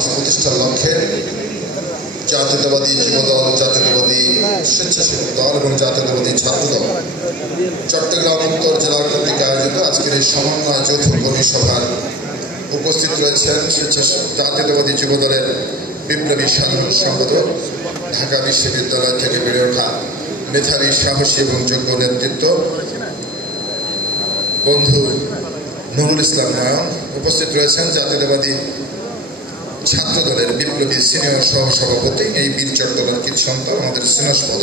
সমাজ প্রতিষ্ঠার লক্ষ্যে জাতীয়তাবাদী যুবদল, জাতীয়তাবাদী স্বেচ্ছাসেবক দল এবং জাতীয়তাবাদী ছাত্রদল চট্টগ্রাম উত্তর জেলা কর্তৃক আয়োজিত আজকের এই সমন্বয় যৌথ কর্মী সভার উপস্থিত রয়েছেন জাতীয়তাবাদী যুবদলের বিপ্লবী সাধারণ সম্পাদক, ঢাকা বিশ্ববিদ্যালয় থেকে বেড়ে ওঠা মেধাবী, সাহসী এবং যোগ্য নেতৃত্ব বন্ধু নুরুল ইসলাম নয়ন। উপস্থিত রয়েছেন জাতীয়তাবাদী ছাত্রদলের বিপ্লবী সিনিয়র সহসভাপতি, এই বীর চট্টগ্রাম কীট সন্তান, আমাদের স্নেহস্পদ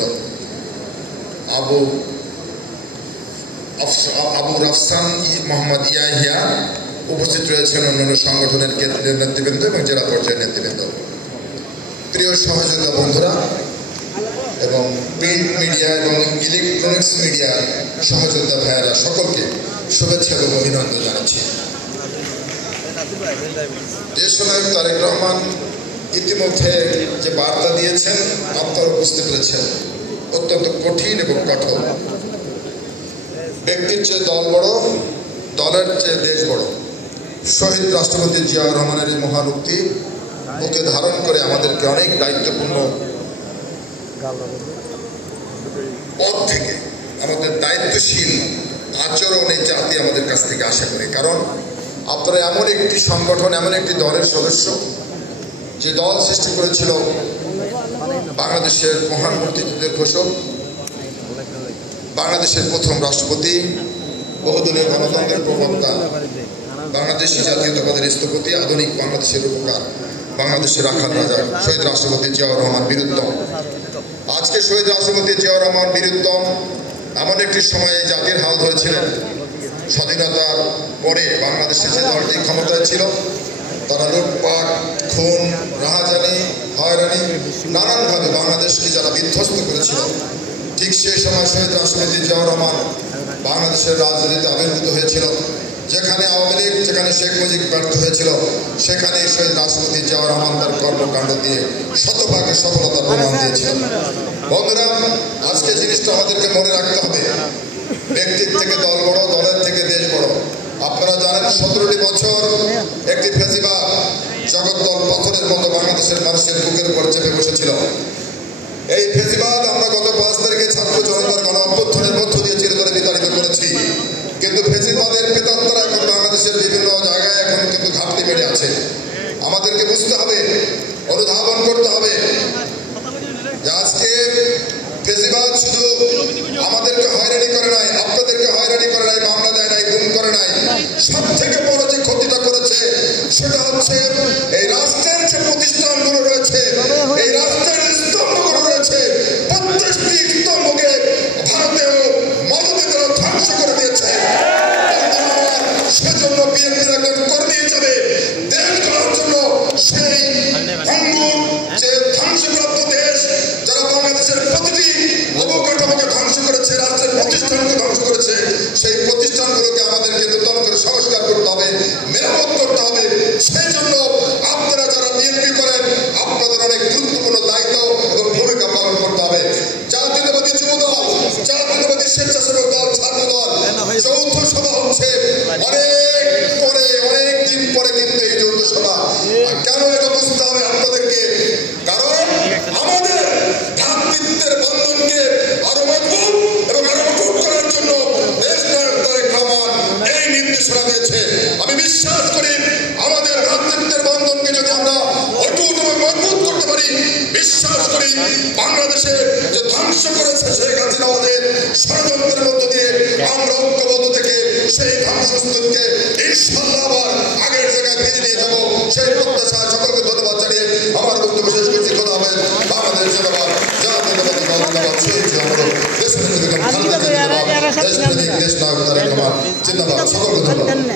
আবু রাফসান মোহাম্মদ ইয়াহিয়া। উপস্থিত রয়েছেন অন্যান্য সংগঠনের কেন্দ্রীয় নেতৃবৃন্দ এবং জেলা পর্যায়ের নেতৃবৃন্দ। প্রিয় সহযোগিতা বন্ধুরা এবং প্রিন্ট মিডিয়া এবং ইলেকট্রনিক্স মিডিয়ার সহযোগিতা ভাইয়েরা, সকলকে শুভেচ্ছা এবং অভিনন্দন জানাচ্ছি। দেশনায়ক তারেক রহমান ইতিমধ্যে যে বার্তা দিয়েছেন আপনারা বুঝতে পেরেছেন, অত্যন্ত কঠিন এবং কঠোর। ব্যক্তির চেয়ে দল বড়, দলের চেয়ে দেশ বড়। শহীদ রাষ্ট্রপতি জিয়াউর রহমানের এই মহান উক্তি বুকে ধারণ করে আমাদেরকে অনেক দায়িত্বপূর্ণ পদ থেকে, আমাদের দায়িত্বশীল আচরণ এই জাতি আমাদের কাছ থেকে আশা করে। কারণ আপনারা এমন একটি সংগঠন, এমন একটি দলের সদস্য, যে দল সৃষ্টি করেছিল বাংলাদেশের মহান মুক্তিযুদ্ধের ঘোষক, বাংলাদেশের প্রথম রাষ্ট্রপতি, বহুদলীয় গণতন্ত্রের প্রবক্তা, বাংলাদেশি জাতীয়তাবাদের স্থপতি, আধুনিক বাংলাদেশের উপকার, বাংলাদেশের রাখাল রাজা শহীদ রাষ্ট্রপতি জিয়াউর রহমান বীরুত্তম। আজকে শহীদ রাষ্ট্রপতি জিয়াউর রহমান বীরুত্তম এমন একটি সময়ে জাতির হাল ধরেছিলেন। স্বাধীনতার পরে বাংলাদেশে যে দলটি ক্ষমতায় ছিল, তারা লুটপাট, খুন, রাহাজানি, হয়রানি, নানানভাবে বাংলাদেশকে যারা বিধ্বস্ত করেছিল, ঠিক সেই সময় শহীদ রাষ্ট্রপতি জিয়াউর রহমান বাংলাদেশের রাজনীতিতে আবির্ভূত হয়েছিল। যেখানে আওয়ামী লীগ, যেখানে শেখ মুজিব ব্যর্থ হয়েছিল, সেখানে শহীদ রাষ্ট্রপতি জিয়াউর রহমান তার কর্মকাণ্ড দিয়ে শতভাগে সফলতার প্রমাণ দিয়েছিলেন। বন্ধুরা, আজকে জিনিসটা আমাদেরকে মনে রাখতে হবে, ব্যক্তির থেকে দল বড়, দলের থেকে দেশ বড়। আপনারা জানেন 17টি বছর একটি ফেসিবাদ জগদ্দল পাথরের মতো বাংলাদেশের মানুষের বুকের উপর চেপে বসেছিল। এই ফেসিবাদ আমরা গত 5 তারিখে ছাত্র জনতার গণ অভ্যুত্থানের মধ্য দিয়ে চিরতরে বিতাড়িত করেছি। কিন্তু ফেসিবাদের প্রেতাত্মারা এখন বাংলাদেশের বিভিন্ন জায়গায় এখন কিন্তু ঘাপটি মেরে আছে। আমাদেরকে বুঝতে হবে, অনুধাবন করতে হবে যে আজকে ফেসিবাদ শুধু আমাদেরকে হয়রানি করে নাই, আপনাদেরকে হয়রানি করে নাই, মামলা দেয় নাই, গুম করে নাই। সব থেকে বড় যে ক্ষতিটা করেছে সেটা হচ্ছে এই রাষ্ট্রের যে প্রতিষ্ঠানগুলো রয়েছে, এই রাষ্ট্রের স্তম্ভগুলো রয়েছে, প্রত্যেকটি স্তম্ভকে ভারতীয় মদতে তারা ধ্বংস করে দিয়েছে। সেজন্য বিএনপির একজন কর্মী হিসাবে দেশ গড়ার জন্য সেই ভঙ্গুর যে ধ্বংসপ্রাপ্ত দেশ, যারা বাংলাদেশের প্রতিটি অবকাঠামোকে ধ্বংস করেছে, রাষ্ট্রের প্রতিষ্ঠানকে ধ্বংস করেছে, সেই প্রতিষ্ঠানগুলোকে আমাদেরকে নতুন করে সংস্কার করতে হবে, মেরামত করতে হবে। সেই জন্য আপনারা যারা বিএনপি করেন, আপনাদের অনেক গুরুত্বপূর্ণ দায়িত্ব এবং ভূমিকা পালন করতে হবে। জাতীয়তাবাদী যুবদল, জাতীয়তাবাদী স্বেচ্ছাসেবক দল, ছাত্রদল যৌথ সভা হচ্ছে অনেক দিন পরে কিন্তু এই যৌথ সভা। কেন এটা বুঝতে হবে আপনাদেরকে? কারণ আমাদের ভ্রাতৃত্বের বন্ধনকে আরো মজবুত এবং আরো অটুট করার জন্য দেশনায়ক তারেক রহমান এই নির্দেশনা দিয়েছে। আমি বিশ্বাস করি আমাদের ভ্রাতৃত্বের বন্ধনকে যদি আমরা অটুট এবং মজবুত করতে পারি, বিশ্বাস করি বাংলাদেশে যে ধ্বংস করেছে শেখ হাসিনা আমাদের ষড়যন্ত্রের মধ্য দিয়ে, আমরা ঐক্যবদ্ধ থেকে সেই ধ্বংসস্তূপকে ইনশাআল্লাহ আবার আগের জায়গায় ফিরিয়ে নিয়ে যাবো। সেই প্রত্যাশা সকলকে ধন্যবাদ জানিয়ে আমার বক্তব্য শেষ করছি। খোদা হাফেজ। বাংলাদেশ জিন্দাবাদ, জাতীয়তাবাদী দল জিন্দাবাদ, শহীদ জিয়াউর, দেশপ্রেমিক খালেদা জিয়া জিন্দাবাদ, দেশপ্রেমিক দেশনায়ক তারেক রহমান জিন্দাবাদ। সকলকে ধন্যবাদ।